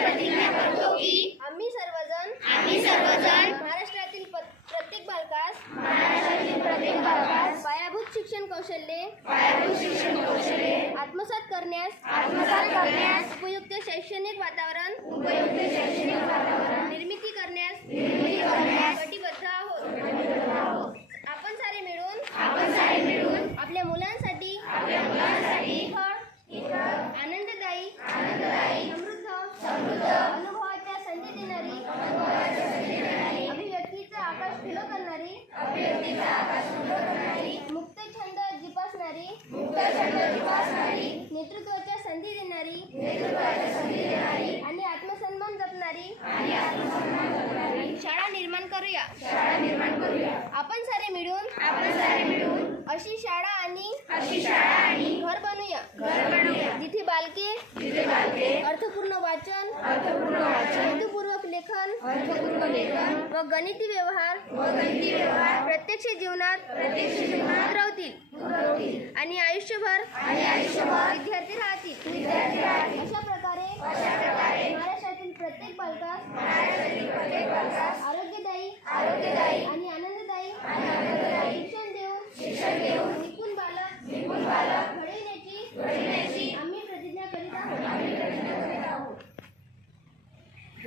प्रतिज्ञा करतो की आम्ही सर्वजण आम्ही सर्वजण महाराष्ट्रातील प्रत्येक बालकास महाराष्ट्रातील प्रत्येक भागात पायाभूत शिक्षण कौशल्ये पायाभूत शिक्षण कौशल्ये आत्मसात करण्यास आत्मसात करण्यास उपयुक्त शैक्षणिक वातावरण उपयुक्त शैक्षणिक नेतृत्वाच्या संधी देणारी आणि आत्मसन्मान जपणारी शाळा निर्माण करूया. शाळा निर्माण करूया. आपण सारे मिळून अशी शाळा आणि घर बनवूया जिथे बालके अर्थपूर्ण वाचन अर्थपूर्ण वाचन हेतुपूर्वक लेखन अर्थपूर्ण लेखन व गणिती व्यवहार व गणिती व्यवहार प्रत्यक्ष जीवनात प्रत्यक्ष जीवनात उतरवतील उतरवतील आणि आयुष्यभर आणि आयुष्यभर